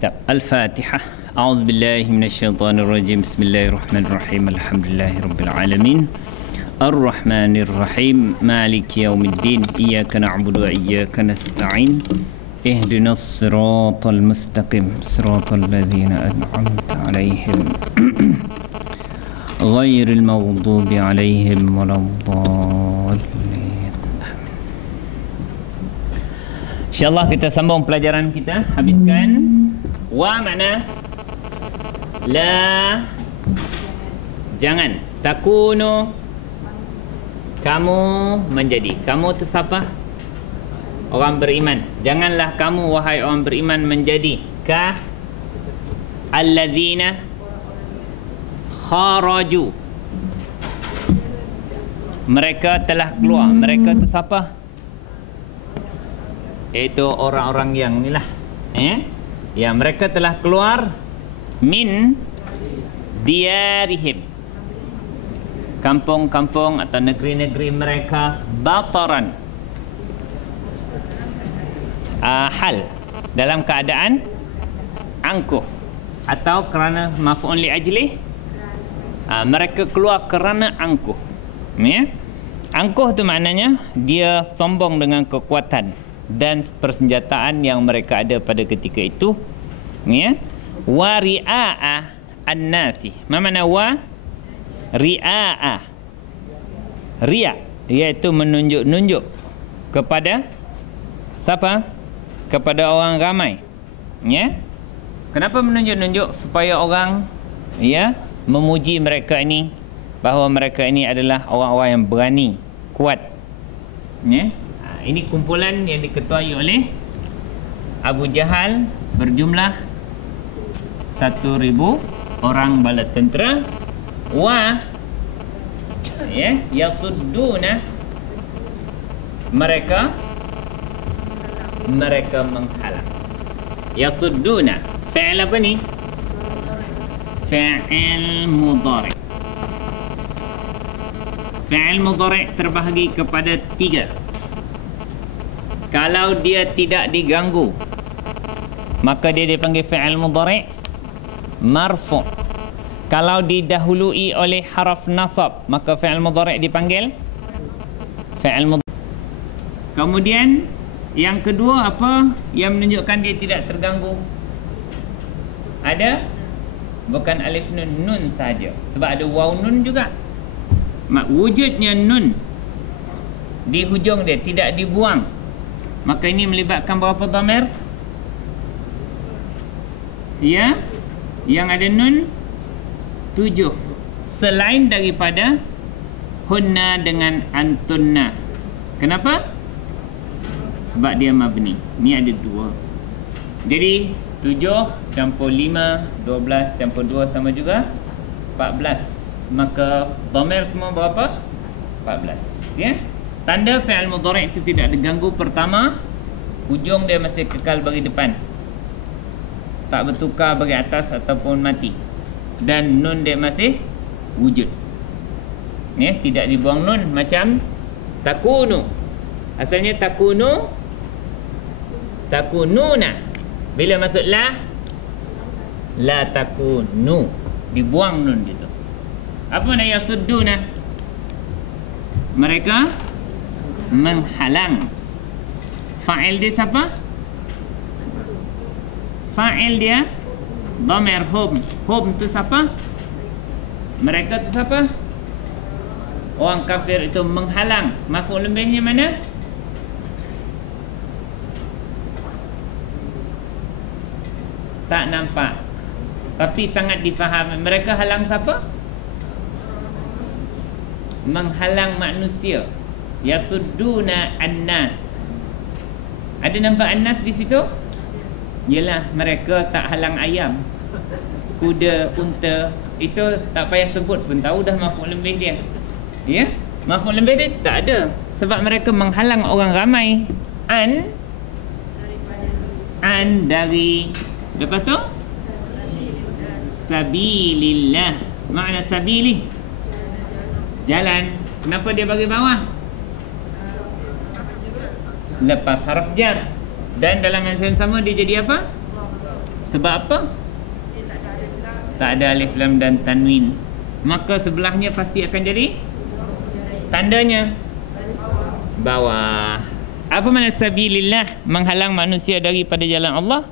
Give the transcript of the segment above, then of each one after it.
Al-Fatihah. A'udzu billahi minasyaitonir rajim. Bismillahirrahmanirrahim. Alhamdulillahirabbil alamin. Ar-Rahmanir Rahim. Maliki yaumiddin. Iyyaka na'budu wa iyyaka nasta'in. Ihdinas siratal mustaqim. Siratal ladzina an'amta 'alaihim. Ghairil maghdubi 'alaihim waladdallin. InsyaAllah kita sambung pelajaran kita. Habiskan wa makna la, jangan. Takunu, kamu menjadi. Kamu itu siapa? Orang beriman. Janganlah kamu wahai orang beriman menjadi ka alladzina kharaju, mereka telah keluar. Mereka itu siapa? Itu orang-orang yang inilah, ya, mereka telah keluar min diarihim, kampung-kampung atau negeri-negeri mereka, bataran, hal, dalam keadaan angkuh, atau kerana maf'ul li ajli, mereka keluar kerana angkuh, ya. Angkuh tu maknanya dia sombong dengan kekuatan dan persenjataan yang mereka ada pada ketika itu, ya. Wa ri'a an-nasi. Apa makna wa ri'a? Riya iaitu menunjuk-nunjuk kepada siapa? Kepada orang ramai, ya. Kenapa menunjuk-nunjuk? Supaya orang, ya, memuji mereka ini, bahawa mereka ini adalah orang-orang yang berani, kuat, ya. Ini kumpulan yang diketuai oleh Abu Jahal, berjumlah 1,000 orang bala tentera. Wa, ya, yasudduna, mereka menghalang. Yasudduna, fi'il apa ni? Fi'il mudhari'. Fi'il mudhari' terbahagi kepada 3. Kalau dia tidak diganggu, maka dia dipanggil fi'il mudhari' marfu'. Kalau didahului oleh haraf nasab, maka fi'il mudhari' dipanggil fi'il mudhari'. Kemudian yang kedua apa yang menunjukkan dia tidak terganggu? Ada, bukan alif nun, nun saja. Sebab ada waw nun juga. Wujudnya nun di hujung dia, tidak dibuang. Maka ini melibatkan berapa dhamir? Ya, yang ada nun 7, selain daripada hunna dengan antunna. Kenapa? Sebab dia mabni. Ni ada 2. Jadi 7 campur 5, 12 campur 2 sama juga 14. Maka dhamir semua berapa? 14, ya. Tanda fi'il mudhari' itu tidak diganggu. Pertama, hujung dia masih kekal bagi depan, tak bertukar bagi atas ataupun mati, dan nun dia masih wujud, ya, tidak dibuang nun. Macam takunu, asalnya takunu, takununa. Bila masuk la takunu, dibuang nun gitu. Apa makna yasudduna? Mereka menghalang. Fa'il dia siapa? Fa'il dia dhamir hum. Hum tu siapa? Mereka tu siapa? Orang kafir itu menghalang. Maf'ul bihnya mana? Tak nampak, tapi sangat difahami. Mereka halang siapa? Menghalang manusia. Yasudduna an-nas. Ada nampak an-nas di situ? Yalah, mereka tak halang ayam, kuda, unta. Itu tak payah sebut pun tahu dah maf'ul bih dia, ya. Maf'ul bih dia tak ada, sebab mereka menghalang orang ramai. An dari, lepas tu sabilillah. Makna sabili, jalan. Kenapa dia bagi bawah? Lepas haraf jar. Dan dalam yang sama dia jadi apa? Sebab apa? Tak ada alif lam dan tanwin. Maka sebelahnya pasti akan jadi tandanya bawah. Apa makna sabilillah? Menghalang manusia daripada jalan Allah,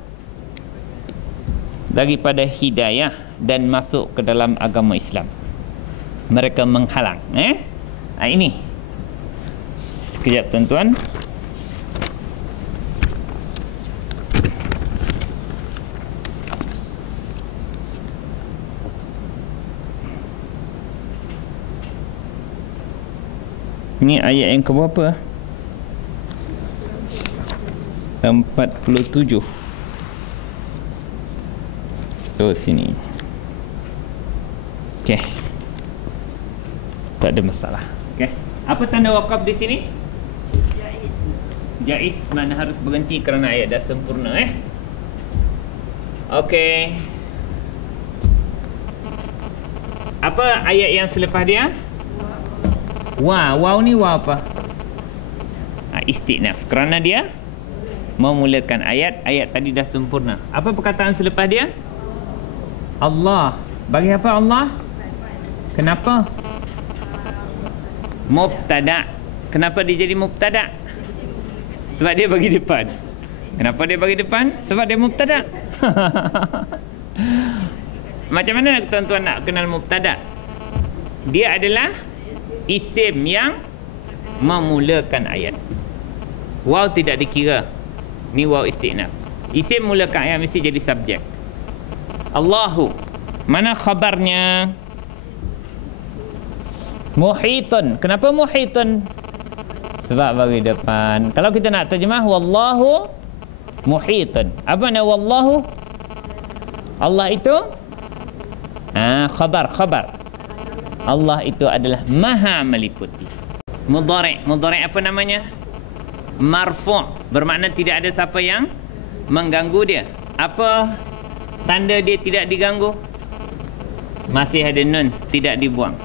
daripada hidayah dan masuk ke dalam agama Islam. Mereka menghalang. Ini. Sekejap tuan-tuan. Ini ayat yang keberapa? 47. Sini. Okey. Tak ada masalah. Okey. Apa tanda wakaf di sini? Jaiz. Jaiz mana harus berhenti kerana ayat dah sempurna Okey. Apa ayat yang selepas dia? Wow ni apa? Istinaf. Kerana dia memulakan ayat tadi dah sempurna. Apa perkataan selepas dia? Allah. Bagi apa Allah? Kenapa? Mubtada. Kenapa dia jadi mubtada? Sebab dia bagi depan. Kenapa dia bagi depan? Sebab dia mubtada. Macam mana tuan-tuan nak kenal mubtada? Dia adalah isim yang memulakan ayat. Waw tidak dikira. Ni waw istinaf. Isim mulakan ayat mesti jadi subjek. Allahu. Mana khabarnya? Muhitun. Kenapa muhitun? Sebab bagi depan. Kalau kita nak terjemah wallahu muhitun. Apa makna wallahu? Allah itu khabar. Allah itu adalah maha meliputi. Mudhari' apa namanya? Marfu', bermakna tidak ada siapa yang mengganggu dia. Apa tanda dia tidak diganggu? Masih ada nun, tidak dibuang.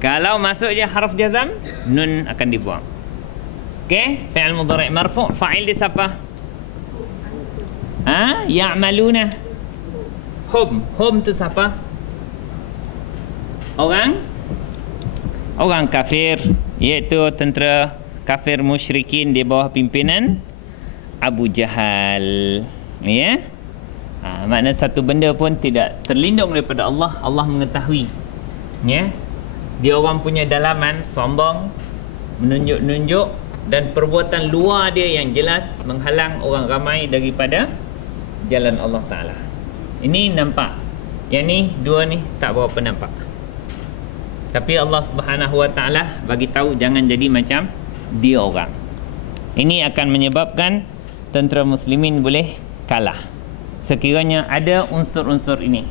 Kalau masuk je harf jazam, nun akan dibuang. Okey, fi'il mudhari' marfu', fa'il dia siapa? Ya'maluna. Hum tu siapa? Orang kafir, iaitu tentera kafir musyrikin di bawah pimpinan Abu Jahal. Makna satu benda pun tidak terlindung daripada Allah. Allah mengetahui. Dia orang punya dalaman sombong, menunjuk-nunjuk, dan perbuatan luar dia yang jelas menghalang orang ramai daripada jalan Allah Ta'ala. Ini nampak. Yang ni, dua ni tak berapa nampak. Tapi Allah Subhanahu Wa Ta'ala bagi tahu jangan jadi macam dia orang. Ini akan menyebabkan tentera muslimin boleh kalah sekiranya ada unsur-unsur ini,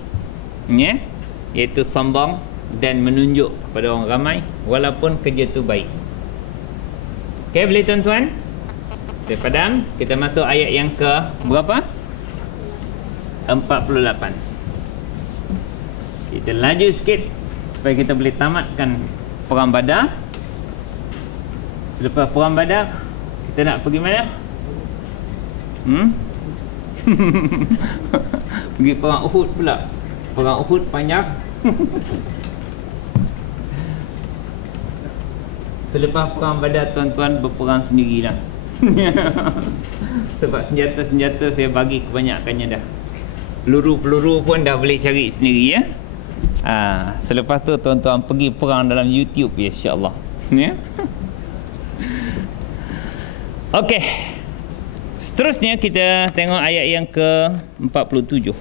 iaitu sombong dan menunjuk kepada orang ramai walaupun kerja tu baik. Okey, boleh tuan-tuan? Saya padam. Kita masuk ayat yang ke berapa? 48. Kita laju sikit supaya kita boleh tamatkan perang Badar. Selepas perang Badar, kita nak pergi mana? Pergi perang Uhud pula. Perang Uhud panjang. Selepas perang Badar, tuan-tuan berperang sendirilah. Sebab senjata-senjata saya bagi kebanyakannya dah. Peluru-peluru pun dah boleh cari sendiri selepas tu tuan-tuan pergi perang dalam YouTube insya-Allah. Okey. Seterusnya kita tengok ayat yang ke-47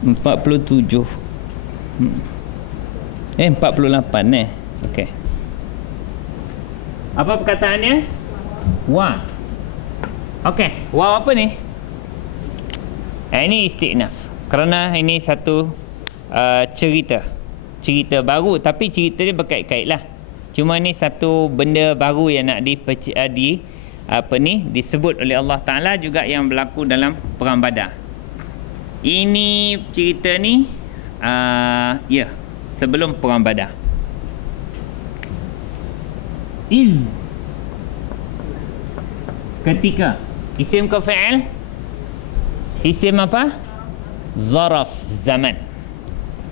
47 48 okey. Apa perkataannya? Wa. Okey, wa apa ni? Ini istinaf. Kerana ini satu cerita baru, tapi cerita dia berkait-kait lah. Cuma ni satu benda baru yang nak disebut oleh Allah Ta'ala juga yang berlaku dalam perang Badar. Ini cerita ni sebelum perang Badar. Iz, ketika. Isim ke fi'il? Isim apa? Zaraf, zaman.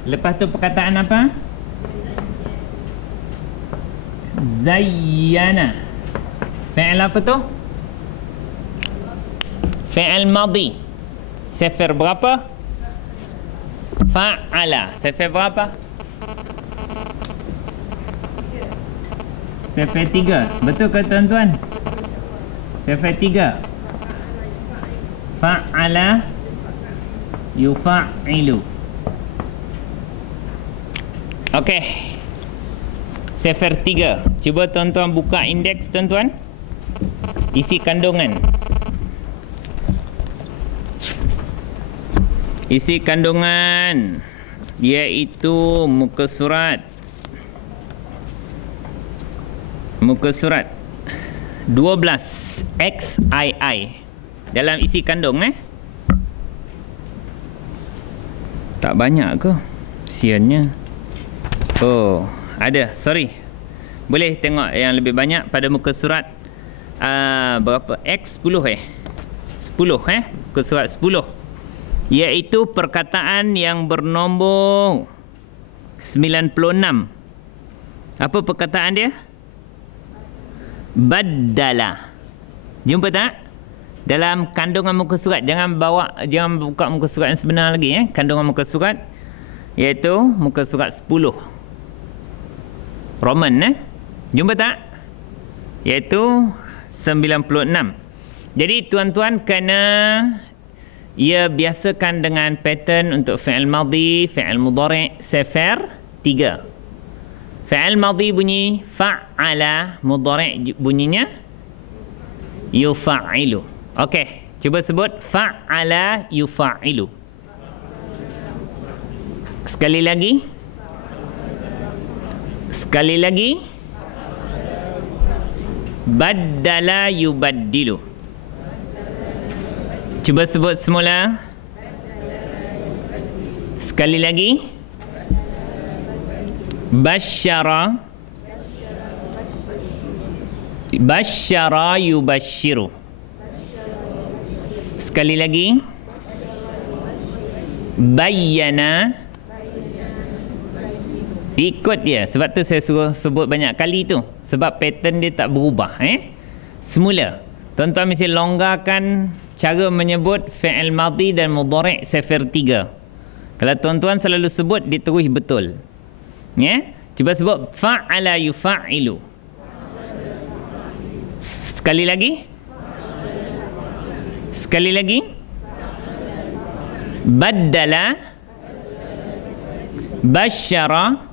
Lepas tu perkataan apa? Zayyana. Fi'il apa tu? Fi'il madhi. Sifir berapa? Fa'ala. Sifir berapa? Sifir 3. Betul ke tuan-tuan? Sifir 3. Fa'ala yufa'ilu. Okey. Sifir 3. Cuba tuan-tuan buka indeks tuan-tuan. Isi kandungan. Isi kandungan iaitu muka surat 12 XII. Dalam isi kandung tak banyak ke siannya? Oh, ada, sorry. Boleh tengok yang lebih banyak pada muka surat berapa? X10 10 muka surat 10, iaitu perkataan yang bernombor 96. Apa perkataan dia? Baddala. Jumpa tak? Dalam kandungan muka surat. Jangan buka muka surat yang sebenar lagi Kandungan muka surat iaitu muka surat 10 Roman Jumpa tak? Iaitu 96. Jadi tuan-tuan kena biasakan dengan pattern untuk fi'il madhi, fi'il mudhari', sifir 3. Fi'il madhi bunyi fa'ala, mudhari' bunyinya yufa'ilu. Okey, cuba sebut fa'ala yufa'ilu. Sekali lagi. Sekali lagi. Baddala yubaddilu. Cuba sebut semula. Sekali lagi. Basyara. Basyara yubashiru. Sekali lagi. Bayyana. Ikut dia. Sebab tu saya suruh sebut banyak kali tu. Sebab pattern dia tak berubah. Semula. Tuan-tuan mesti longgarkan cara menyebut fi'il madhi dan mudhari' sifir 3. Kalau tuan-tuan selalu sebut, dia terus betul. Cuba sebut fa'ala yufa'ilu. Sekali lagi. Sekali lagi. Baddala. Basyara.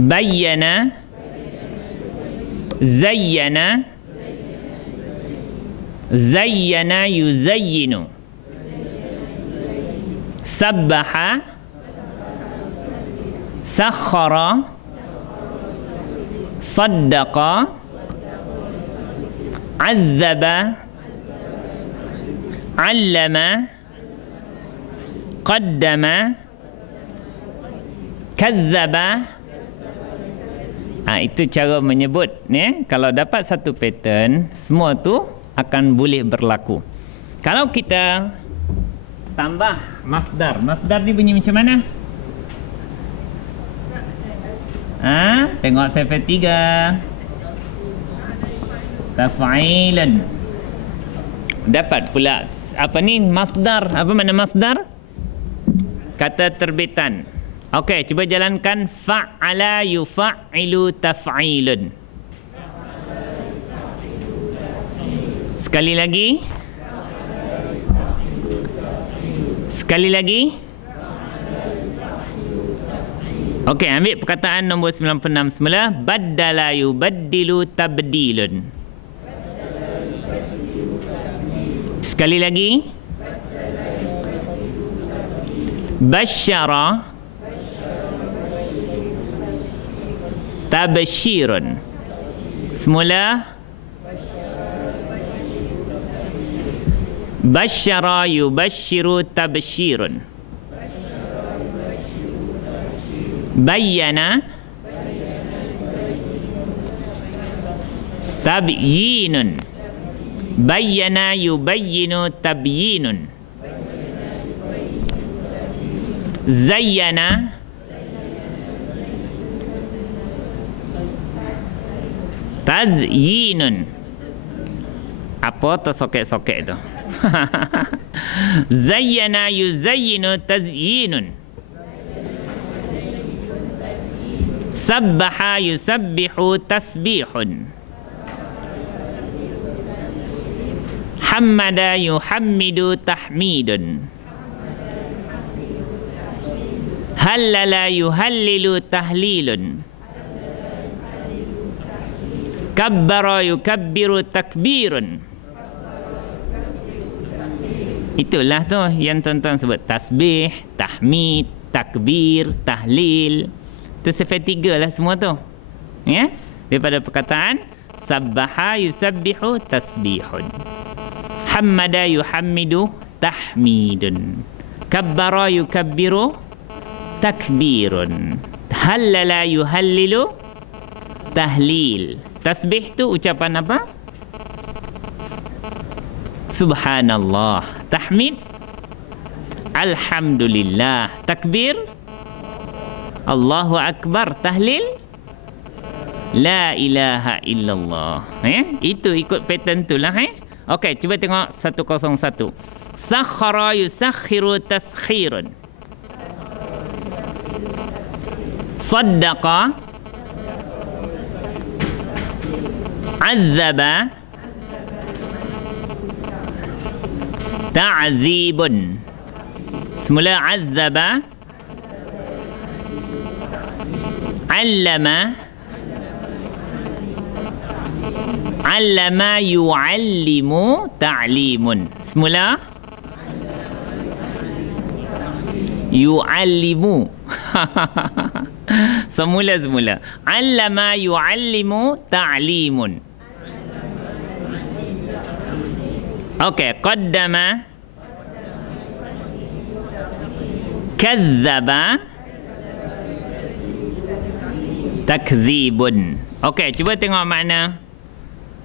Bayyana. Zayyana. Zayyana yuzayyinu. Sabbaha. Sakhara. Saddaqa. Azzaba. Allama. Qaddama. Kazzaba. Itu cara menyebut. Kalau dapat satu pattern, semua tu akan boleh berlaku. Kalau kita tambah masdar. Masdar ni bunyi macam mana? Tengok sifir 3. Taf'ilan. Dapat pula. Apa ni masdar? Apa makna masdar? Kata terbitan. Okey, cuba jalankan fa'ala yufa'ilu taf'ilun. Sekali lagi. Sekali lagi. Okey, ambil perkataan nombor 96 semula. Baddala yubaddilu tabdilun. Sekali lagi. Basyara tabshirun. Semula. Basyara yubashiru tabshirun. Bayyana tabyinun. Bayyana yubayyinu tabyinun. Zayyana tazyinun. Apa tersokek-sokek tu? Zayyana yuzayyinu tazyinun. Sabbaha yusabbihu tasbihun. Hammada yuhammidu tahmidun. Hallala yuhallilu tahlilun. Kabbara yukabbiru takbirun. Itulah tu yang tuan-tuan sebut tasbih, tahmid, takbir, tahlil. Itu sifat 3 lah semua tu. Ya? Daripada perkataan sabbaha yusabbihu tasbihun. Hammada yuhammidu tahmidun. Kabbara yukabbiru takbirun. Hallala yuhallilu tahlil. Tasbih tu ucapan apa? Subhanallah. Tahmid alhamdulillah. Takbir Allahu akbar. Tahlil la ilaha illallah. Itu ikut pattern tu lah. Okey, cuba tengok 101. Sakhara yusakhiru taskhirun. Saddaqa azzaba ta'zibun. Semula azzaba, allama, allama yu'allimu ta'limun. Semula yu'allimu. Semula allama yu'allimu ta'limun. Okey, qaddama kazzaba takzibun. Okey, cuba tengok makna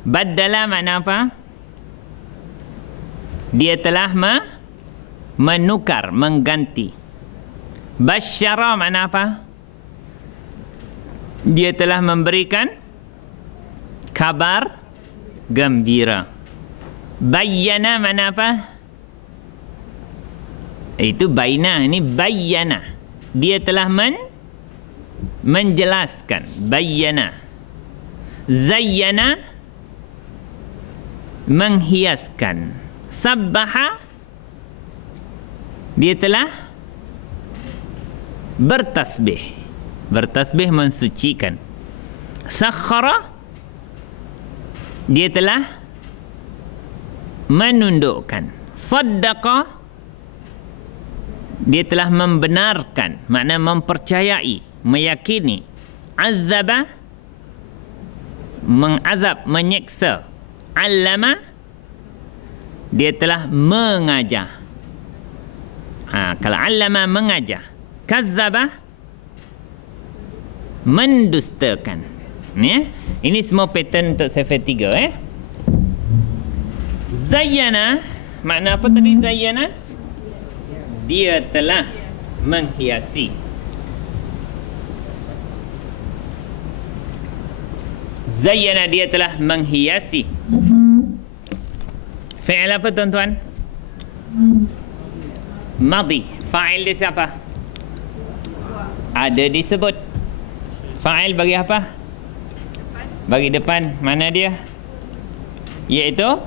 badala. Makna apa? Dia telah menukar, mengganti. Basyara makna apa? Dia telah memberikan kabar gembira. Bayyana makna apa? Itu baina, ini bayyana. Dia telah menjelaskan. Bayyana. Zayyana menghiaskan. Sabbaha dia telah bertasbih. Bertasbih mensucikan. Sakhara dia telah menundukkan. Saddaqa dia telah membenarkan, makna mempercayai, meyakini. Azzaba mengazab, menyeksa. Allama dia telah mengajar. Kalau allama mengajar. Kazzaba mendustakan. Ini semua pattern untuk sifat 3. Zayyana makna apa tadi? Zayyana dia telah menghiasi. Zayyana dia telah menghiasi. Fi'il apa tuan-tuan? Madhi. Fa'il dia siapa? Ada disebut. Fa'il bagi apa? Bagi depan. Mana dia? Iaitu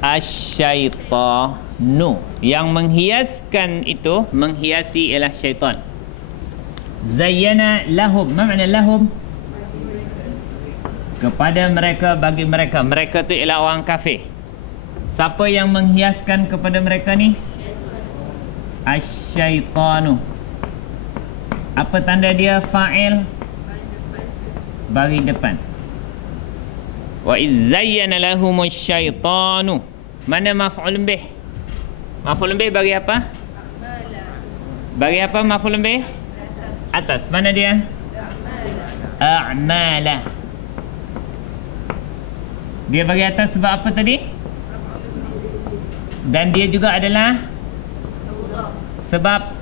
asyaitanu. Yang menghiaskan itu, menghiasi ialah syaitan. Zayyana lahum. Apa makna lahum? Kepada mereka, bagi mereka. Mereka tu ialah orang kafir. Siapa yang menghiaskan kepada mereka ni? Asyaitanu. Apa tanda dia? Fa'il bagi depan. Wa iz zayyana lahumus syaitanu. Mana maf'ul bih? Maf'ul bih bagi apa? Bagi apa maf'ul bih? Atas. Mana dia? A'mala. Dia bagi atas sebab apa tadi? Dan dia juga adalah sebab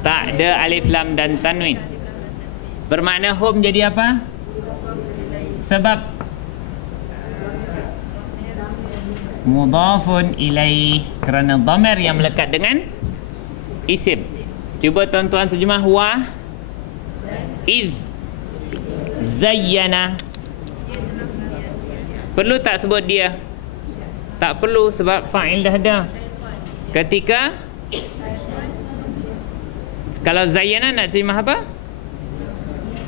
tak ada alif lam dan tanwin. Bermakna hum jadi apa? Sebab mudhafun ilaih, kerana dhamir yang melekat dengan isim. Cuba tuan-tuan terjemah wa iz zayyana. Perlu tak sebut dia? Tak perlu sebab fa'il dah ada. Ketika kalau zayyana nak terjemah apa?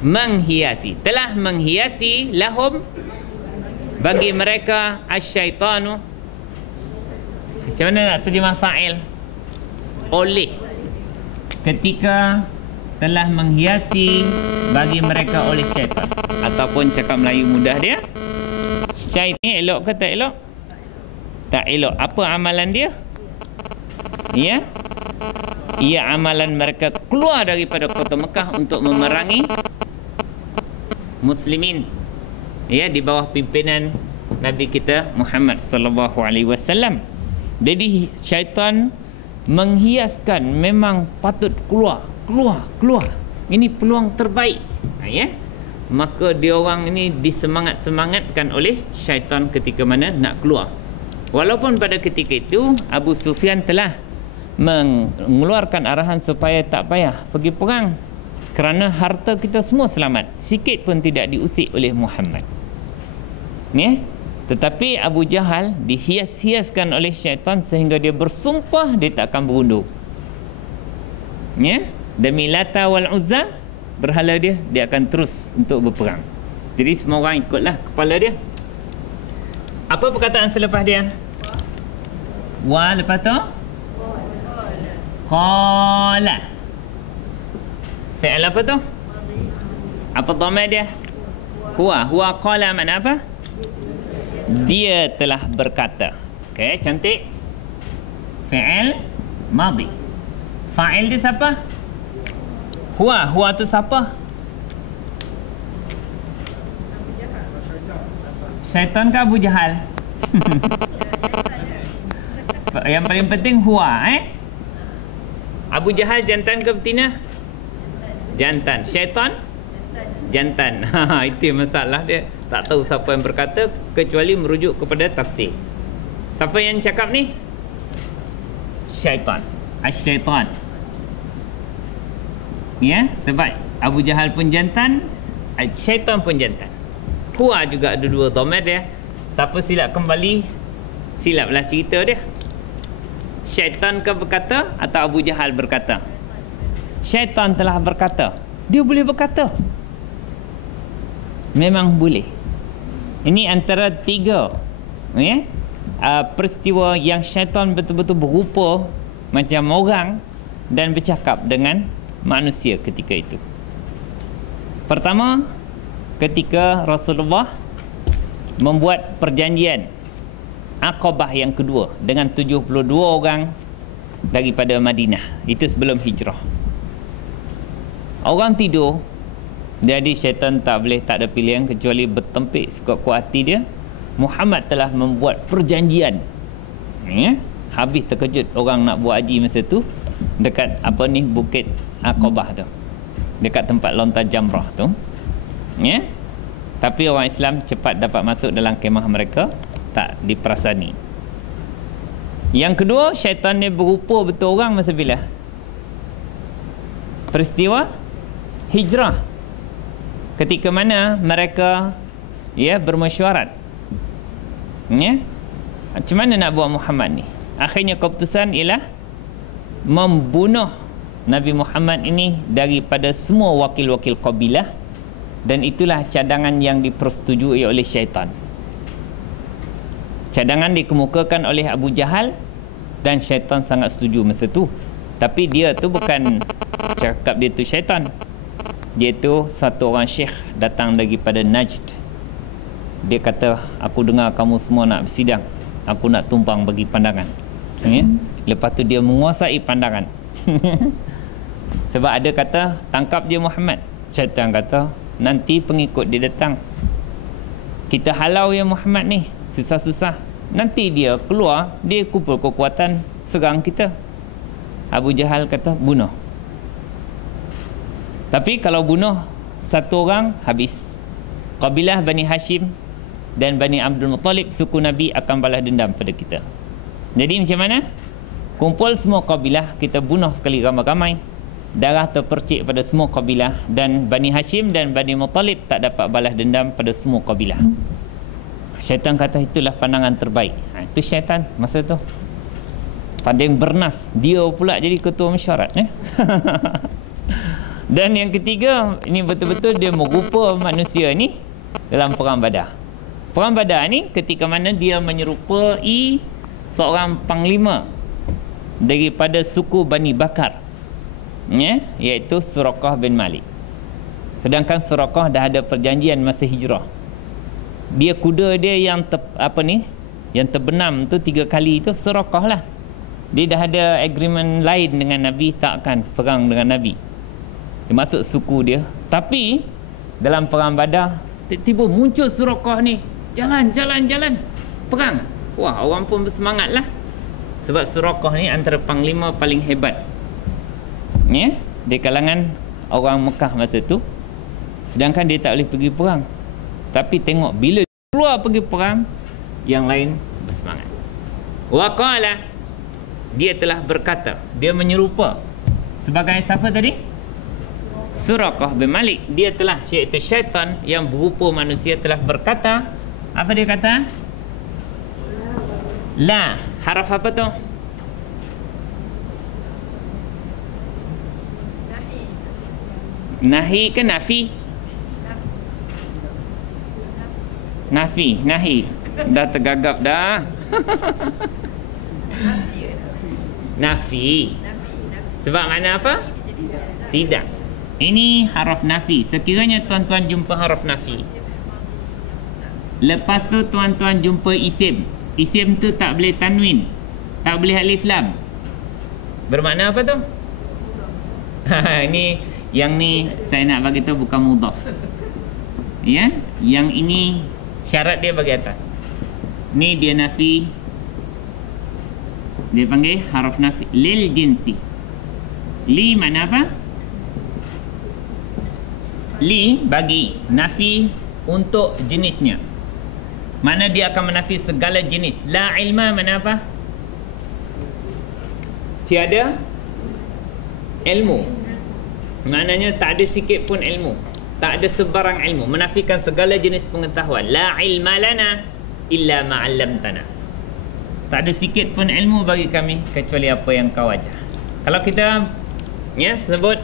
Menghiasi. Telah menghiasi lahum, bagi mereka, asyaitanu. Macam mana nak terjemah fa'il? Oleh. Ketika telah menghiasi bagi mereka oleh syaitan. Ataupun cakap Melayu mudah dia, syaitan ni elok ke tak elok? Tak elok. Apa amalan dia? Ya, ia amalan mereka keluar daripada kota Mekah untuk memerangi muslimin, ya, di bawah pimpinan Nabi kita Muhammad sallallahu alaihi wasallam. Jadi syaitan menghiaskan, memang patut keluar. Ini peluang terbaik, ya. Maka dia orang ini disemangat-semangatkan oleh syaitan ketika mana nak keluar. Walaupun pada ketika itu Abu Sufyan telah mengeluarkan arahan supaya tak payah pergi perang, kerana harta kita semua selamat, sikit pun tidak diusik oleh Muhammad, ya. Tetapi Abu Jahal dihias-hiaskan oleh syaitan sehingga dia bersumpah dia tak akan berundur, ya. Demi Lata wal Uzza, berhala dia akan terus untuk berperang. Jadi semua orang ikutlah kepala dia. Apa perkataan selepas dia? Wa, lepas tu qala. Fi'il apa tu? Apa dhamir dia? Huwa qala, makna apa? Dia telah berkata. Okey, cantik. Fi'il madhi. Fa'il dia siapa? Huwa tu siapa? Syaitan ke Abu Jahal? Yang paling penting huwa, Abu Jahal jantan ke betina? Jantan. Syaitan? Jantan. Itu masalah dia. Tak tahu siapa yang berkata, kecuali merujuk kepada tafsir. Siapa yang cakap ni? Syaitan. Asy-syaitan. Ya, sebab Abu Jahal pun jantan, syaitan pun jantan. Huwa juga ada dua dhamir dia. Siapa silap kembali, silaplah cerita dia. Syaitan ke berkata atau Abu Jahal berkata? Syaitan telah berkata. Dia boleh berkata? Memang boleh. Ini antara tiga, ya, peristiwa yang syaitan betul-betul berupa macam orang dan bercakap dengan manusia ketika itu. Pertama, ketika Rasulullah membuat perjanjian Aqabah yang kedua dengan 72 orang daripada Madinah. Itu sebelum hijrah. Orang tidur, jadi syaitan tak ada pilihan kecuali bertempik sekuat-kuat hati dia. Muhammad telah membuat perjanjian, ya. Habis terkejut orang nak buat haji masa tu dekat apa ni, Bukit Aqabah tu, dekat tempat lontar jamrah tu, ya. Tapi orang Islam cepat dapat masuk dalam kemah mereka, tak diperasani. Yang kedua, syaitan ni berupa betul orang masa bila? Peristiwa hijrah, ketika mana mereka, ya, bermesyuarat, ya, macam mana nak buat Muhammad ni. Akhirnya keputusan ialah membunuh Nabi Muhammad ini daripada semua wakil-wakil kabilah, dan itulah cadangan yang dipersetujui oleh syaitan. Cadangan dikemukakan oleh Abu Jahal dan syaitan sangat setuju masa tu. Tapi dia tu bukan cakap dia tu syaitan. Dia tu satu orang syekh datang daripada Najd. Dia kata, aku dengar kamu semua nak bersidang, aku nak tumpang bagi pandangan, ya? Lepas tu dia menguasai pandangan. Sebab ada kata, tangkap dia Muhammad. Syaitan kata, nanti pengikut dia datang, kita halau ya Muhammad ni susah-susah, nanti dia keluar, dia kumpul kekuatan serang kita. Abu Jahal kata, bunuh. Tapi kalau bunuh satu orang, habis. Kabilah Bani Hashim dan Bani Abdul Muttalib, suku Nabi, akan balas dendam pada kita. Jadi macam mana? Kumpul semua kabilah, kita bunuh sekali ramai-ramai, darah terpercik pada semua kabilah, dan Bani Hashim dan Bani Muttalib tak dapat balas dendam pada semua kabilah. Syaitan kata itulah pandangan terbaik. Itu syaitan masa tu pandai bernas, dia pula jadi ketua mesyuarat, Dan yang ketiga, ini betul-betul dia merupa manusia ni dalam perang Badar. Perang Badar ni ketika mana dia menyerupai seorang panglima daripada suku Bani Bakar, iaitu Suraqah bin Malik. Sedangkan Suraqah dah ada perjanjian masa hijrah. Dia kuda dia yang yang terbenam tu 3 kali tu Suraqah lah. Dia dah ada agreement lain dengan Nabi, tak akan perang dengan Nabi. Dia masuk suku dia. Tapi dalam perang Badar, tiba-tiba muncul Suraqah ni, jalan perang. Wah, orang pun bersemangat lah. Sebab Suraqah ni antara panglima paling hebat, di kalangan orang Mekah masa tu. Sedangkan dia tak boleh pergi perang. Tapi tengok bila keluar pergi perang, yang lain bersemangat. Waqala, dia telah berkata, dia menyerupa sebagai siapa tadi? Suraqah bin Malik. Dia telah, iaitu syaitan yang berupa manusia, telah berkata. Apa dia kata? La. Haraf apa tu? Nahi ke nafi? Nahi. Dah tergagap dah. Nafi. Sebab mana apa? Tidak. Ini haraf nafi. Sekiranya tuan-tuan jumpa haraf nafi, lepas tu tuan-tuan jumpa isim. Isim tu tak boleh tanwin, tak boleh alif lam. Bermakna apa tu? Ini, yang ni saya nak bagi tahu bukan mudhaf. Yang ini syarat dia bagi atas. Ni dia nafi. Dia panggil haraf nafi lil jinsi. Li makna apa? Li bagi, nafi untuk jenisnya. Mana dia akan menafi segala jenis. La ilma mana apa? Tiada ilmu. Maknanya tak ada sikit pun ilmu, tak ada sebarang ilmu. Menafikan segala jenis pengetahuan. La ilma lana illa ma'allamtana. Tak ada sikit pun ilmu bagi kami kecuali apa yang kau ajar. Kalau kita sebut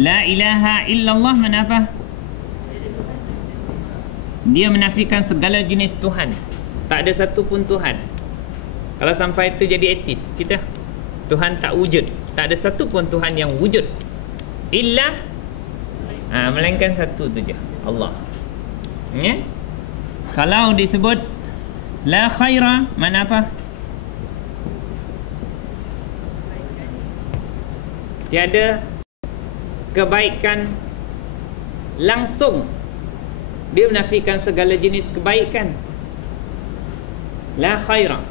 la ilaha illallah, mana apa? Dia menafikan segala jenis Tuhan. Tak ada satu pun Tuhan. Kalau sampai itu jadi etis kita, Tuhan tak wujud. Tak ada satu pun Tuhan yang wujud illa melainkan satu tu je, Allah. Kalau disebut la khaira, mana apa? Tiada kebaikan langsung. Dia menafikan segala jenis kebaikan. La khaira.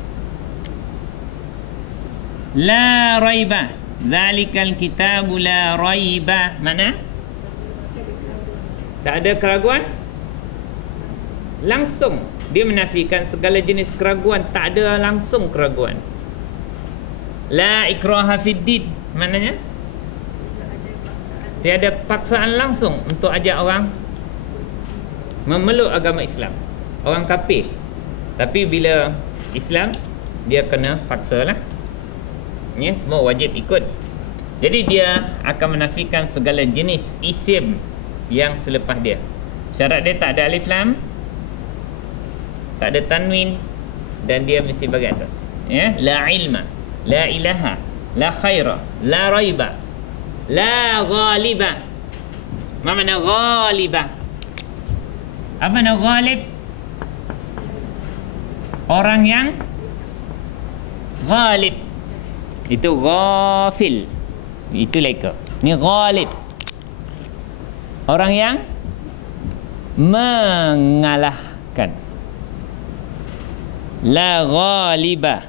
La raiba. Zalikal kitabu la raiba. Mana? Tak ada keraguan langsung. Dia menafikan segala jenis keraguan. Tak ada langsung keraguan. La ikraha fid din. Maknanya tiada paksaan langsung untuk ajak orang memeluk agama Islam. Orang kafir, tapi bila Islam, dia kena paksa lah. Semua wajib ikut. Jadi dia akan menafikan segala jenis isim yang selepas dia. Syarat dia tak ada alif lam, tak ada tanwin, dan dia mesti bagi atas. La ilma, la ilaha, la khaira, la raiba, la ghaliba. Apa makna ghaliba? Apa makna ghalib? Orang yang ghalib. Itu ghafil. Itu leka. Ni ghalib. Orang yang mengalahkan. La ghalibah.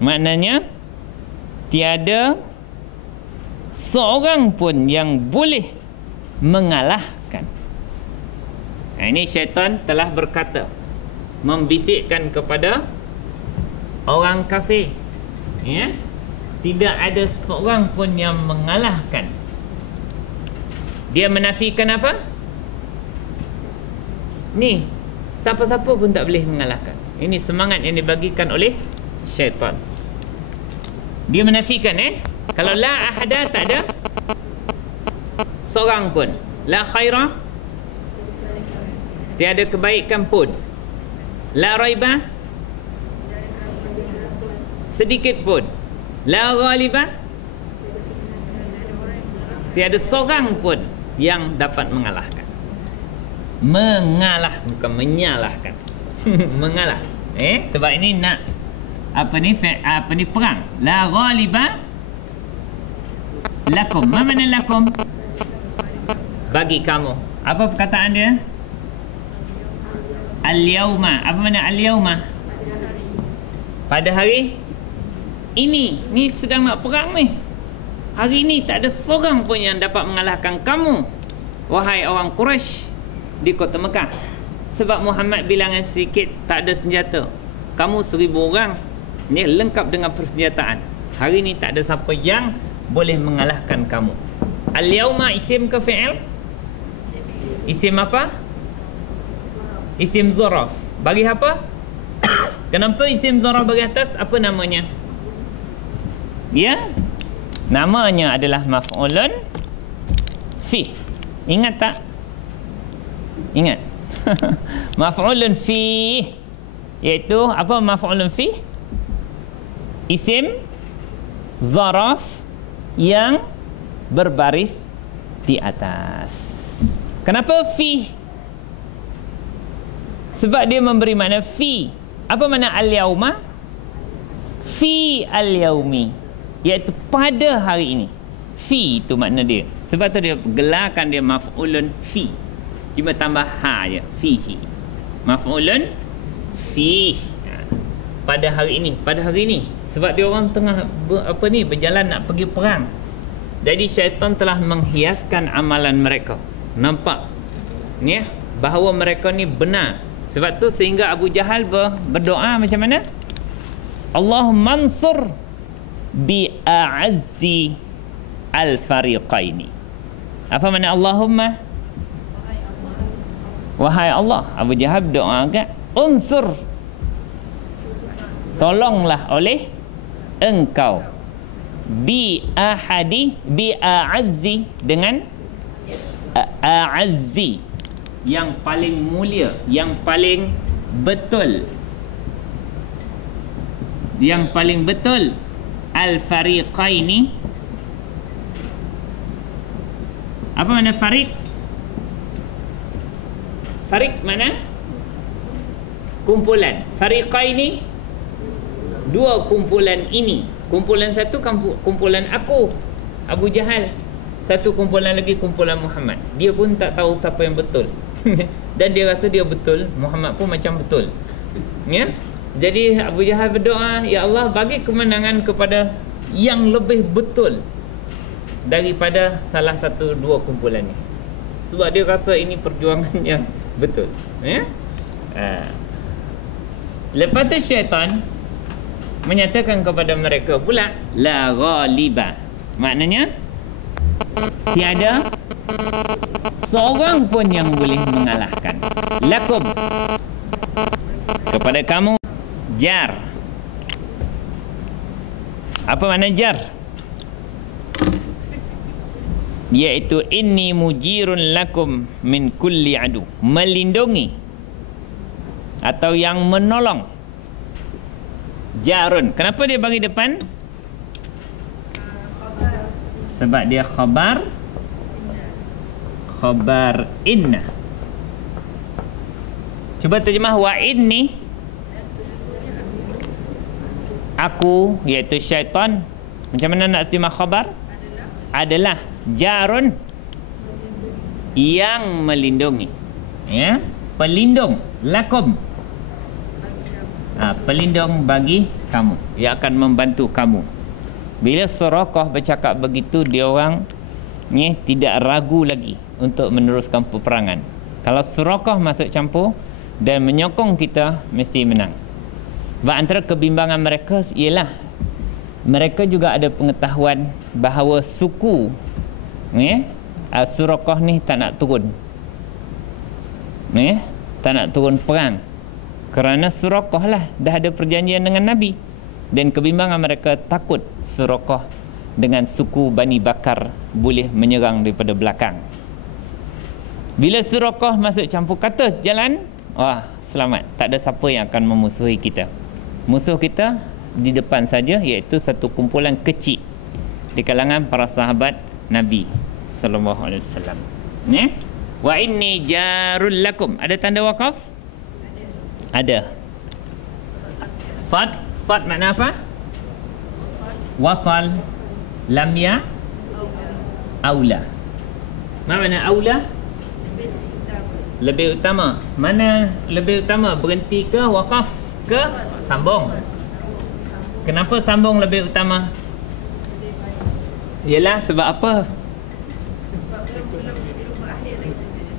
Maknanya tiada seorang pun yang boleh mengalahkan. Ini syaitan telah berkata, membisikkan kepada orang kafir, ya, tidak ada seorang pun yang mengalahkan. Dia menafikan apa? Ni, siapa-siapa pun tak boleh mengalahkan. Ini semangat yang dibagikan oleh syaitan. Dia menafikan, kalau la ahada, tak ada seorang pun. La khairah, tiada kebaikan pun. La raibah, sedikit pun. La ghalibah, tiada seorang pun yang dapat mengalahkan. Mengalah, bukan menyalahkan. Mengalah. Sebab ini nak apa ni perang. La ghalibah lakum. Apa makna lakum? Bagi kamu. Apa perkataan dia? Al-yawma. Apa makna al-yawma? Pada hari ini. Ni sedang nak perang ni. Hari ini tak ada seorang pun yang dapat mengalahkan kamu, wahai orang Quraisy di kota Mekah. Sebab Muhammad bilangan sedikit, tak ada senjata. Kamu 1000 orang, ni lengkap dengan persenjataan. Hari ini tak ada siapa yang boleh mengalahkan kamu. Al-yawma isim ke fi'il? Isim apa? Isim zaraf. Bagi apa? Kenapa isim zaraf bagi atas? Apa namanya? Ya, namanya adalah maf'ulun fi. Ingat tak? Ingat. Maf'ulun fi, iaitu apa maf'ulun fi? Isim zaraf yang berbaris di atas. Kenapa fi? Sebab dia memberi makna fi. Apa makna al-yawma? Fi al-yawmi, iaitu pada hari ini. Fi itu makna dia. Sebab tu dia gelarkan dia maf'ulun fi. Cuma tambah ha je, fihi. Maf'ulun fi. Pada hari ini, pada hari ini. Sebab dia orang tengah berjalan nak pergi perang. Jadi syaitan telah menghiaskan amalan mereka. Nampak? Ya, bahawa mereka ni benar. Sebab tu sehingga Abu Jahal berdoa macam mana? Allahumma ansur bi a'azzi al-fariqaini. Apa makna Allahumma? Wahai Allah. Abu Jahal berdoa agak unsur, tolonglah oleh engkau, bi a'azzi, dengan a'azzi, yang paling mulia, yang paling betul, yang paling betul, al-fariqaini. Apa makna fariq? Fariq mana? Kumpulan. Fariqaini, dua kumpulan ini. Kumpulan satu kumpulan aku, Abu Jahal. Satu kumpulan lagi kumpulan Muhammad. Dia pun tak tahu siapa yang betul. Dan dia rasa dia betul, Muhammad pun macam betul. Ya? Jadi Abu Jahal berdoa, ya Allah, bagi kemenangan kepada yang lebih betul daripada salah satu dua kumpulan ni. Sebab dia rasa ini perjuangan yang betul. Ya? Lepas tu syaitan menyatakan kepada mereka pula, la ghaliba. Maknanya tiada seorang pun yang boleh mengalahkan. Lakum, kepada kamu. Jar. Apa makna jar? Iaitu inni mujirun lakum min kulli adu, melindungi atau yang menolong. Jarun. Kenapa dia bagi depan? Sebab dia khabar inna. Cuba terjemah wa inni. Aku, iaitu syaitan, Macam mana nak terima khabar? Adalah jarun yang melindungi. Ya, pelindung lakum. Pelindung bagi kamu. Ia akan membantu kamu. Bila Suraqah bercakap begitu, dia orang tidak ragu lagi untuk meneruskan peperangan. Kalau Suraqah masuk campur dan menyokong kita, mesti menang. Sebab antara kebimbangan mereka ialah mereka juga ada pengetahuan bahawa suku Suraqah ni tak nak turun, tak nak turun perang, kerana Suraqah lah dah ada perjanjian dengan Nabi. Dan kebimbangan mereka takut Suraqah dengan suku Bani Bakar boleh menyerang daripada belakang. Bila Suraqah masuk campur kata jalan, wah, selamat, tak ada siapa yang akan memusuhi kita. Musuh kita di depan saja, iaitu satu kumpulan kecil di kalangan para sahabat Nabi sallallahu alaihi wasallam. Wa inni jarul lakum. Ada tanda waqaf? Ada. Fad makna apa? Wasal. Lam ya aula. Mana aula? Lebih utama. Mana lebih utama? Berhenti ke waqaf ke sambung? Kenapa sambung lebih utama? Yalah, sebab apa?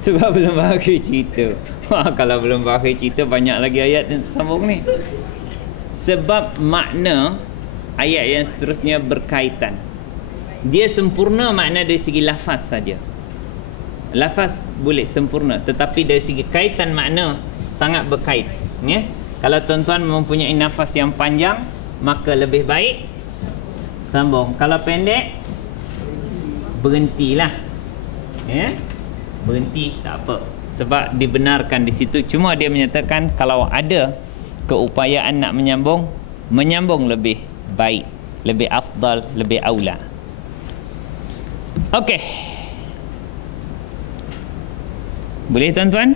Sebab belum berakhir cerita. Wah, kalau belum berakhir cerita, banyak lagi ayat yang sambung ni. Sebab makna ayat yang seterusnya berkaitan. Dia sempurna makna dari segi lafaz saja. Lafaz boleh sempurna, tetapi dari segi kaitan makna sangat berkait. Kalau tuan-tuan mempunyai nafas yang panjang, maka lebih baik sambung. Kalau pendek, berhentilah. Berhenti tak apa, sebab dibenarkan di situ. Cuma dia menyatakan kalau ada keupayaan nak menyambung lebih baik, lebih afdal, lebih aula. Okey, boleh tuan-tuan?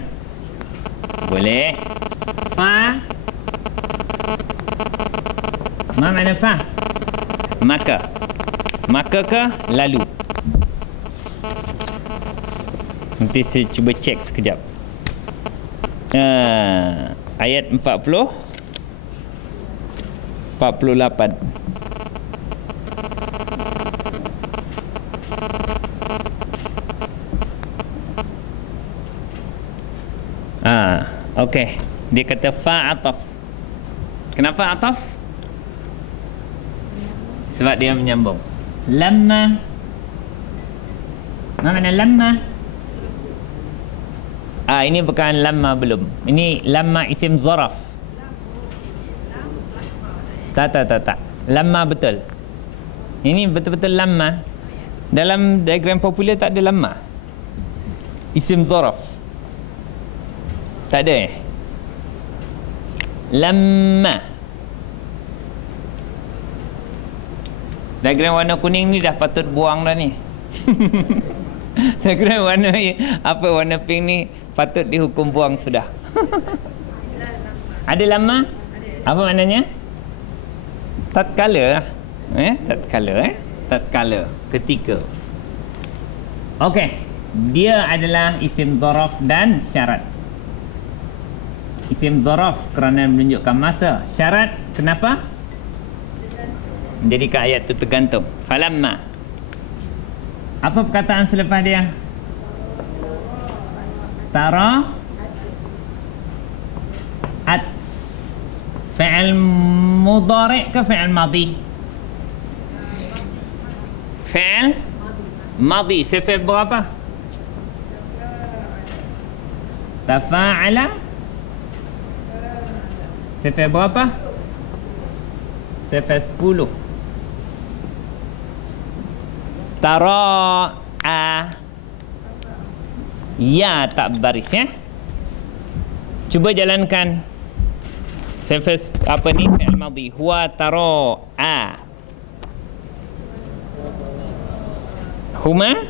Boleh. Fa. Ma makna fa? Maka. Maka ke lalu? Nanti saya cuba cek sekejap. Ayat 48. Okey. Dia kata fa'ataf. Kenapa ataf? Sebab dia menyambung. Lamma. Apa makna lamma? Ini bukan lamma belum. Ini lamma isim zaraf. Tak. Lamma betul. Ini betul-betul lamma. Dalam diagram popular tak ada lamma. Isim zaraf. Tak ada. Lamma. Diagram warna kuning ni dah patut buang dah ni. Diagram warna warna pink ni patut dihukum buang sudah. Ada lamma? Apa maknanya? Tatkala lah. Tatkala, ketika. Okey. Dia adalah isim zaraf dan syarat. Isim zaraf kerana menunjukkan masa. Syarat kenapa? Jadi ayat itu tergantung. Falamma. Apa perkataan selepas dia? Tara at. Fi'il mudhari' ke fi'il madhi? Fi'il madhi. Sifat berapa? Tafa'ala. Sifat berapa? Sifat 10. Tara'a. Ya tak baris ya. Cuba jalankan. Sifat apa ni? Fi'il madhi. Huwa tara'a. Huma.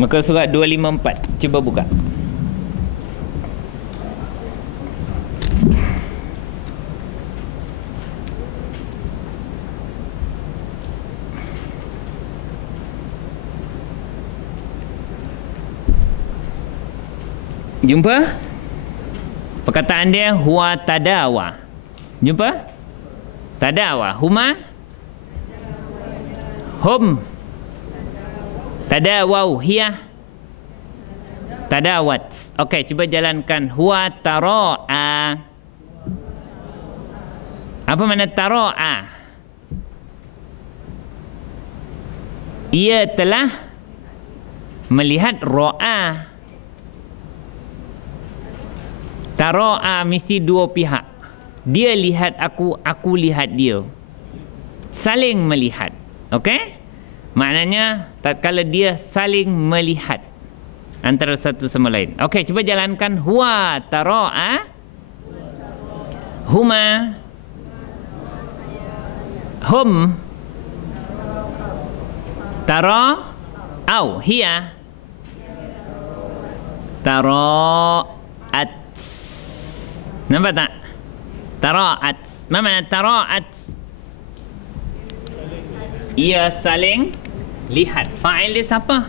Muka surat 254. Cuba buka. Jumpa? Perkataan dia huwa tadawa. Jumpa? Tadawa. Huma? Hum. Tadawau. Hiya? Tadawat. Okey, cuba jalankan. Huwa tara'a. Apa makna tara'a? Ia telah melihat ra'a. Tara'a mesti dua pihak. Dia lihat aku, aku lihat dia. Saling melihat. Okey? Maknanya tatkala dia saling melihat antara satu sama lain. Okey, cuba jalankan. Huwa tara'a. Huma. Hum. Tara. Au. Hiya. Tara'at. Nampak tak? Tara'at. Apa makna tara'at? Ia saling lihat. Fa'il dia siapa?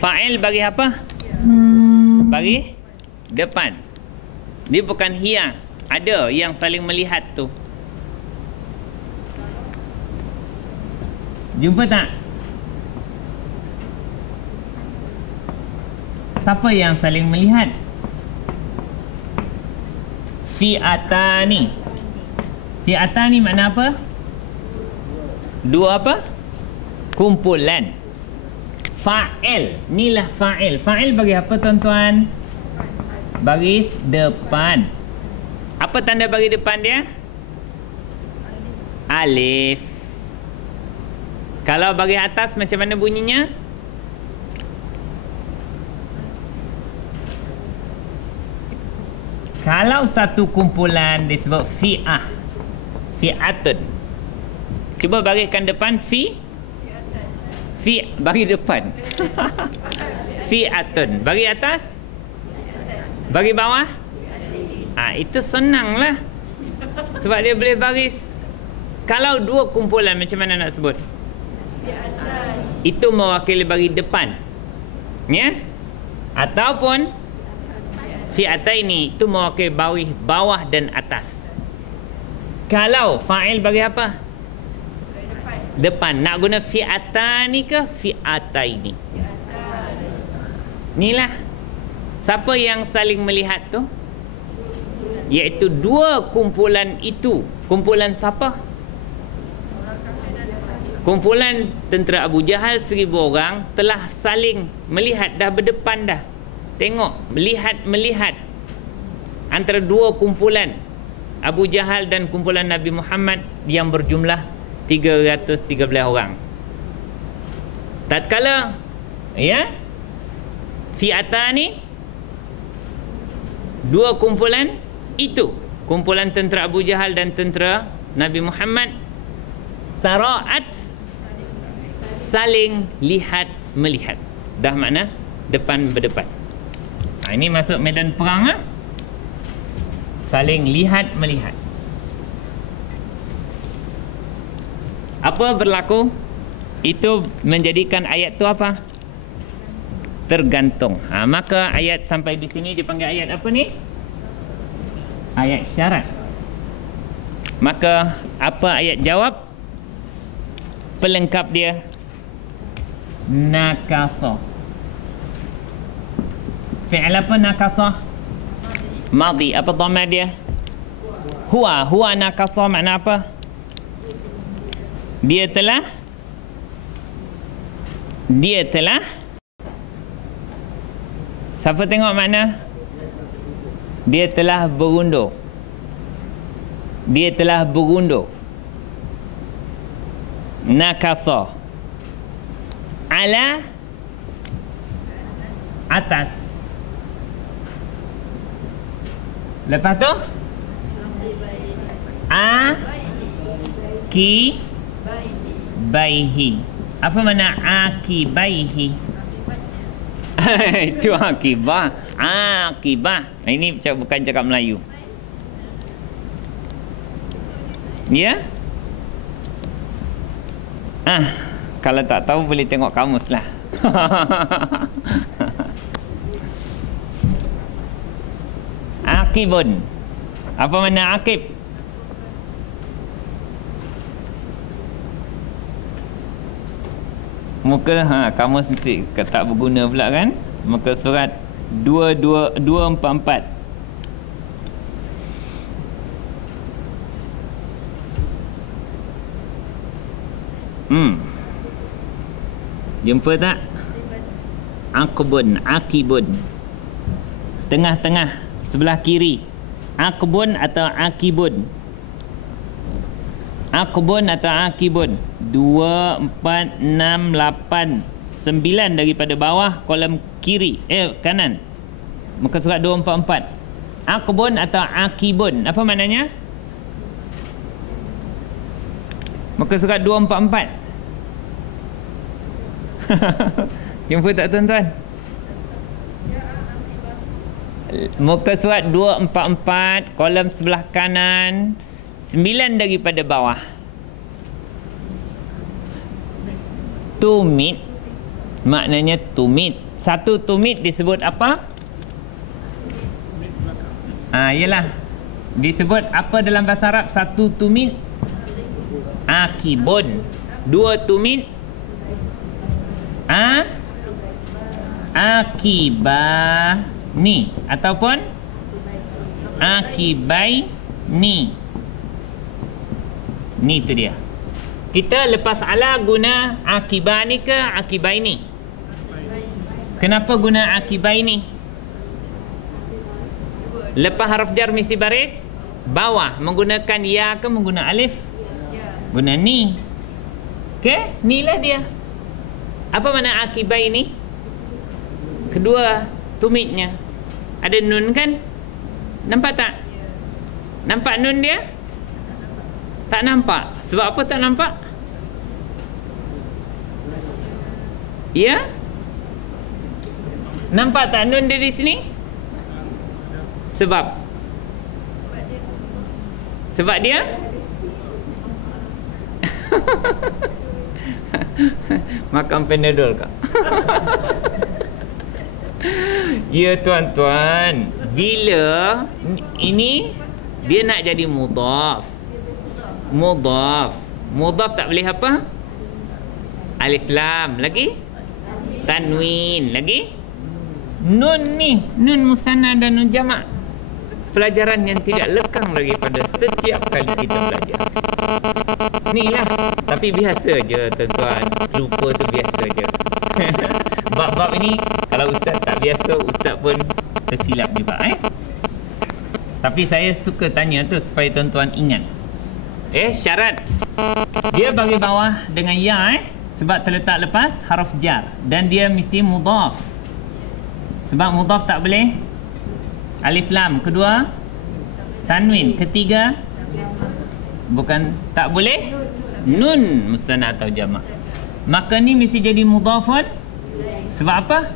Fa'il bagi apa? Bagi depan. Dia bukan hiya. Ada yang saling melihat tu. Jumpa tak? Siapa yang saling melihat? Fi'atani. Fi'atani makna apa? Dua apa? Kumpulan. Fa'il. Inilah fa'il. Fa'il bagi apa tuan-tuan? Bagi depan. Apa tanda bagi depan dia? Alif. Kalau bagi atas macam mana bunyinya? Kalau satu kumpulan disebut fi'ah. Fi'atun. Cuba bagikan depan fi. Fi bagi depan. Fi'atun. Bagi atas? Bagi bawah? Itu senanglah. Sebab dia boleh baris. Kalau dua kumpulan macam mana nak sebut? Itu mewakili bagi depan. Ya? Ataupun fi'ataini itu mewakili bawah dan atas. Kalau fa'il bagi apa? Depan. Nak guna fi'atani ke fi'ataini? Inilah. Siapa yang saling melihat tu? Iaitu dua kumpulan itu. Kumpulan siapa? Kumpulan tentera Abu Jahal 1000 orang telah saling melihat, dah berdepan dah. Tengok, melihat antara dua kumpulan Abu Jahal dan kumpulan Nabi Muhammad yang berjumlah 313 orang. Tatkala fi'atani, dua kumpulan itu, kumpulan tentera Abu Jahal dan tentera Nabi Muhammad, tara'at, saling lihat melihat. Dah makna depan berdepan. Ini masuk medan perang. Saling lihat melihat. Apa berlaku? Itu menjadikan ayat tu apa? Tergantung. Maka ayat sampai di sini dipanggil ayat apa ni? Ayat syarat. Maka apa ayat jawab? Pelengkap dia nakasa. Fi'il apa nakasa? Madhi. Apa dhamma dia? Huwa. Huwa nakasa makna apa? Dia telah siapa tengok makna? Dia telah berundur. Dia telah berundur. Nakasa. Ala, atas. Lepas tu akibaihi. Apa makna akibaihi? Itu akibah. Akibah. Ini bukan cakap Melayu. Ya? Kalau tak tahu boleh tengok kamus lah. Akibun. Apa makna akib? Muka kamus nanti tak berguna pula kan? Muka surat 244. Jumpa tak? Akibun. Tengah-tengah, sebelah kiri. Akibun atau akibun? Akibun atau akibun? 2, 4, 6, 8, 9 daripada bawah kolom kiri. Kanan. Muka surat 244. Akibun atau akibun? Apa maknanya? Muka surat 244. Jumpa tak tuan-tuan? Muka surat 244, kolom sebelah kanan, 9 daripada bawah. Tumit, maknanya tumit. Satu tumit disebut apa? Yelah, disebut apa dalam bahasa Arab? Satu tumit akibun. Dua tumit akibani ataupun akibaini. Ni tu dia. Kita lepas ala guna akibani ke akibaini? Kenapa guna akibaini? Lepas harf jar mesti baris bawah. Menggunakan ya ke menggunakan alif? Guna ni. Okey, ni lah dia. Apa makna akibaini? Kedua tumitnya. Ada nun kan? Nampak tak? Nampak nun dia? Tak nampak. Sebab apa tak nampak? Ya? Nampak tak nun dia di sini? Sebab dia makan Panadol kak. Ya tuan-tuan, bila ini dia nak jadi mudhaf. Mudhaf tak boleh apa? Alif lam. Lagi tanwin. Lagi nun ni, nun musanna dan nun jamak. Pelajaran yang tidak lekang daripada setiap kali kita belajar. Inilah. Tapi biasa je tuan-tuan, lupa tu biasa je. Bab-bab ini kalau ustaz tak biasa, ustaz pun tersilap juga Tapi saya suka tanya tu supaya tuan-tuan ingat. Syarat dia bagi bawah dengan ya sebab terletak lepas harf jar dan dia mesti mudhaf. Sebab mudhaf tak boleh alif lam. Kedua tanwin. Ketiga bukan tak boleh nun musanna atau jamak. Maka ni mesti jadi mudhafun. Sebab apa?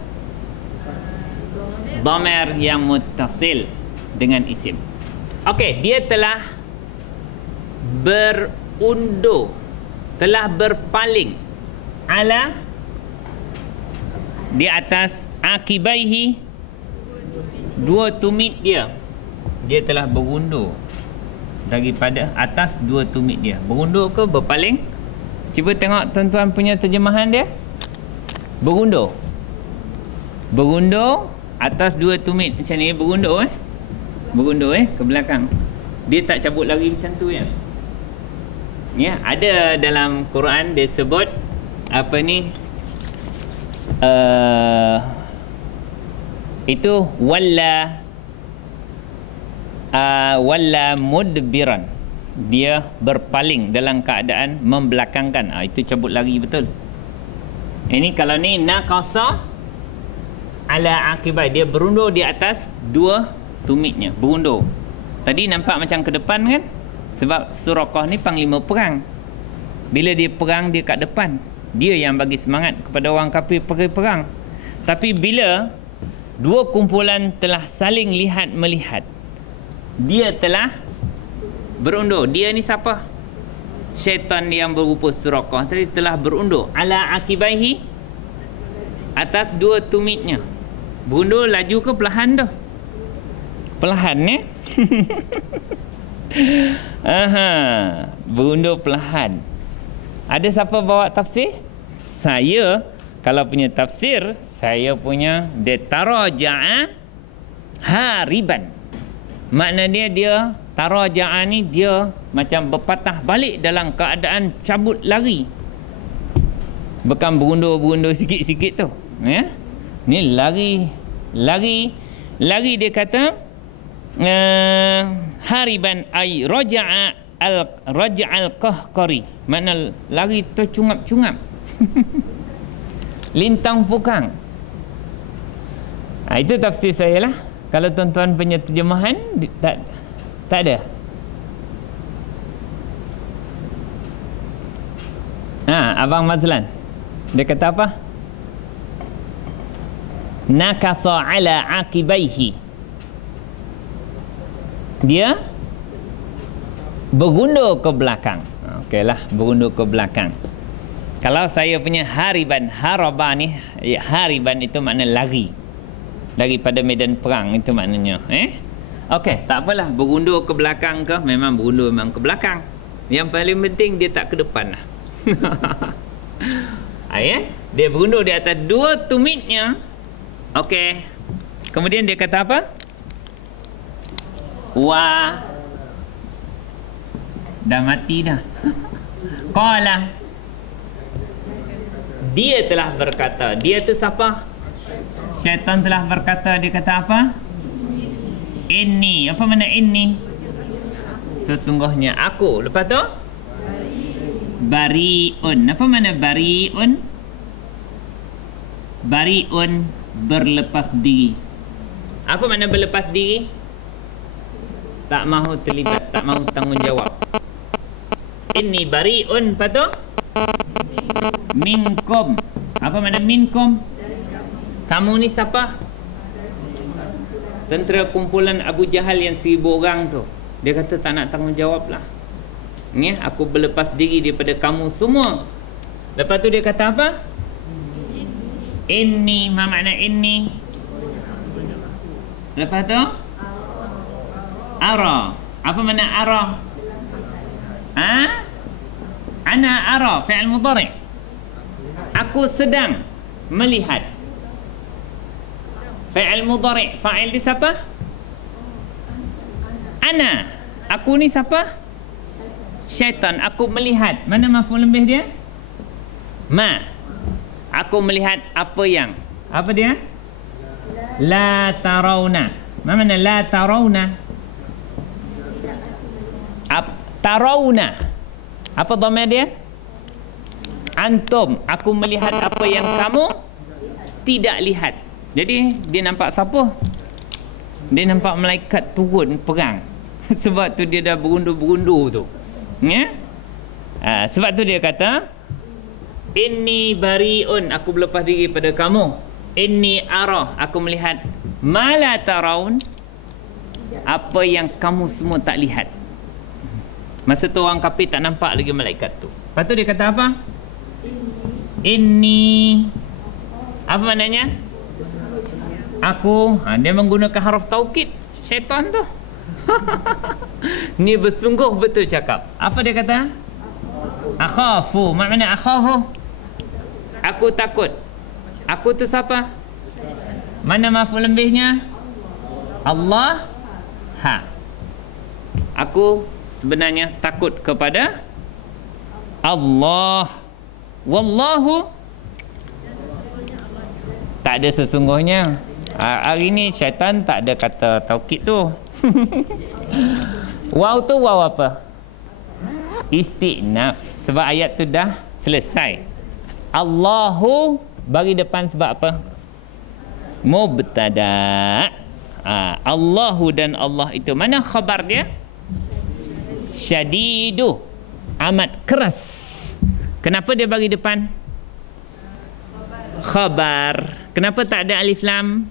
Dhamir yang muttasil dengan isim. Okey, dia telah berundur, telah berpaling ala di atas akibaihi, dua tumit dia. Dia telah berundur daripada atas dua tumit dia. Berundur ke berpaling? Cuba tengok tuan-tuan punya terjemahan dia. Berundur. Berundur atas dua tumit macam ni. Berundur berundur ke belakang. Dia tak cabut lagi macam tu ya. Ya, ada dalam Quran dia sebut apa ni? Itu walla mudbiran. Dia berpaling dalam keadaan membelakangkan. Itu cabut lagi betul. Ini kalau ni naqasa ala akibai, dia berundur di atas dua tumitnya, berundur. Tadi nampak macam ke depan kan? Sebab Suraqah ni panglima perang. Bila dia perang, dia kat depan. Dia yang bagi semangat kepada orang kafir pergi perang. Tapi bila dua kumpulan telah saling lihat melihat, dia telah berundur. Dia ni siapa? Syaitan yang berupa Suraqah tadi telah berundur ala akibaihi, atas dua tumitnya. Berundur laju ke perlahan tu? Perlahan ya. Aha, berundur perlahan. Ada siapa bawa tafsir? Saya kalau punya tafsir, saya punya taraja'a hariban. Makna dia taraja'a ni dia macam berpatah balik dalam keadaan cabut lari. Bukan berundur-berundur sikit-sikit tu. Ya. Ni lari dia kata hariban ay raja'al qahqari. Makna lari tercungap-cungap. Lintang pukang. Itu tafsir saya lah. Kalau tuan-tuan punya terjemahan tak ada. Abang Mazlan, dia kata apa? Nakasa ala aqibaihi. Dia berundur ke belakang. Okeylah, berundur ke belakang. Kalau saya punya hariban, haraba ni, hariban itu makna lari daripada medan perang, itu maknanya. Okey, tak apalah, berundur ke belakang ke, memang berundur memang ke belakang. Yang paling penting dia tak ke depan lah. Dia berundur di atas dua tumitnya. Okey. Kemudian dia kata apa? Wah, dah mati dah. Qala, dia telah berkata. Dia tu siapa? Syaitan telah berkata. Dia kata apa? Inni. Apa makna inni? Sesungguhnya aku. Lepas tu? Bari'un. Apa makna bari'un? Bari'un, berlepas diri. Apa makna berlepas diri? Tak mahu terlibat, tak mahu tanggungjawab. Inni bari'un. Lepas tu? Minkum. Apa makna minkum? Kamu ni siapa? Tentera kumpulan Abu Jahal yang 1000 orang tu. Dia kata tak nak tanggungjawab lah. Ni aku berlepas diri daripada kamu semua. Lepas tu dia kata apa? Inni. Apa makna inni? Lepas tu? Ara. Apa makna ara? Ana ara, fi'il mudhari'. Aku sedang melihat. Fi'il mudhari', fa'il di siapa? Ana. Aku ni siapa? Syaitan. Aku melihat. Mana maf'ul lebih dia? Ma. Aku melihat apa yang? Apa dia? La tarawna. Mana la tarawna? Tarawna. Apa dhamir dia? Antum. Aku melihat apa yang kamu tidak lihat. Jadi dia nampak siapa? Dia nampak malaikat turun perang. Sebab tu dia dah berundur-berundur tu. Ya? Sebab tu dia kata, inni bari'un, aku berlepas diri pada kamu. Inni ara, aku melihat mala taraun, apa yang kamu semua tak lihat. Masa tu orang kafir tak nampak lagi malaikat tu. Lepas tu dia kata apa? Inni. Apa maknanya? Aku. Dia menggunakan huruf taukid, syaitan tu. Ni bersungguh betul cakap. Apa dia kata? Akhafu. Makna akhafu? Aku takut. Aku tu siapa? Mana maf'ul lebihnya? Allah. Aku sebenarnya takut kepada Allah. Wallahu. Tak ada sesungguhnya. Hari ni syaitan tak ada kata taukid tu. Waw tu waw apa? Isti'naf. Sebab ayat tu dah selesai. Allahu bagi depan sebab apa? Mubtada. Allahu dan Allah itu mana khabar dia? Syadidu. Amat keras. Kenapa dia bagi depan? Khabar. Kenapa tak ada alif lam?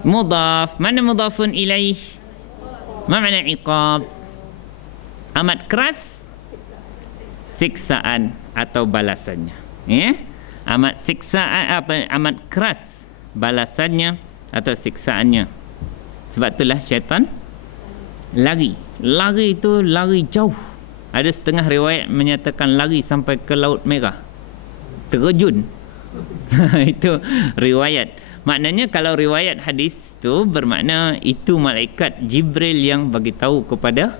Mudhaf. Mana mudhafun ilaih? Apa makna iqab? Amat keras siksaan atau balasannya. Amat siksaan, amat keras balasannya atau siksaannya. Sebab itulah syaitan lari. Lari itu lari jauh. Ada setengah riwayat menyatakan lari sampai ke Laut Merah. Terjun. Itu riwayat. Maknanya kalau riwayat hadis tu bermakna itu malaikat Jibril yang bagi tahu kepada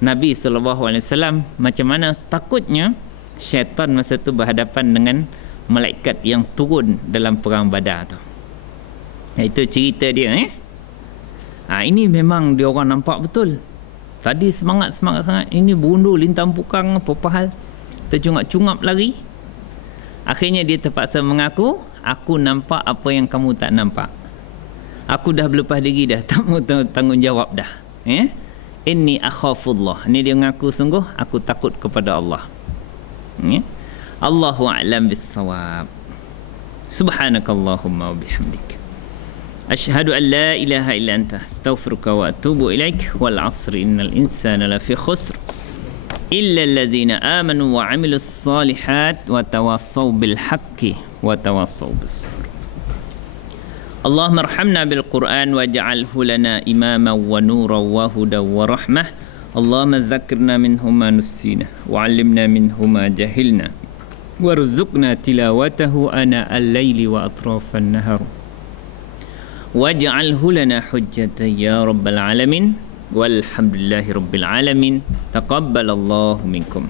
Nabi SAW macam mana takutnya syaitan masa tu berhadapan dengan malaikat yang turun dalam perang Badar tu. Itu cerita dia. Ini memang dia orang nampak betul. Tadi semangat sangat, ini berundur lintang pukang apa hal, tercungap-cungap lari. Akhirnya dia terpaksa mengaku, aku nampak apa yang kamu tak nampak. Aku dah berlepas diri dah, tak mau tanggungjawab dah. Inni akhafullah. Ini dia mengaku sungguh, aku takut kepada Allah. Allahu a'lam bis-shawab. Subhanakallahumma wa bihamdik. Asyhadu an la ilaha illa anta astaghfiruka wa atubu ilaik. Wal 'asri innal insana lafi khusr illa alladhina amanu wa 'amilus solihat wa tawassaw bil haqqi wa tawassaw bis sabr. Allahumma arhamna bil Qur'an waj'alhu lana imaman wa nuran wa hudan wa rahmah. Allahumma dzakkirna minhu ma nusina wa 'allimna minhu ma jahilna warzuqna tilawatahu ana al-laili wa atrafan nahar. Waj'alhu lana hujjatan ya rabbal alamin walhamdulillahi rabbil alamin. Taqabbalallahu minkum.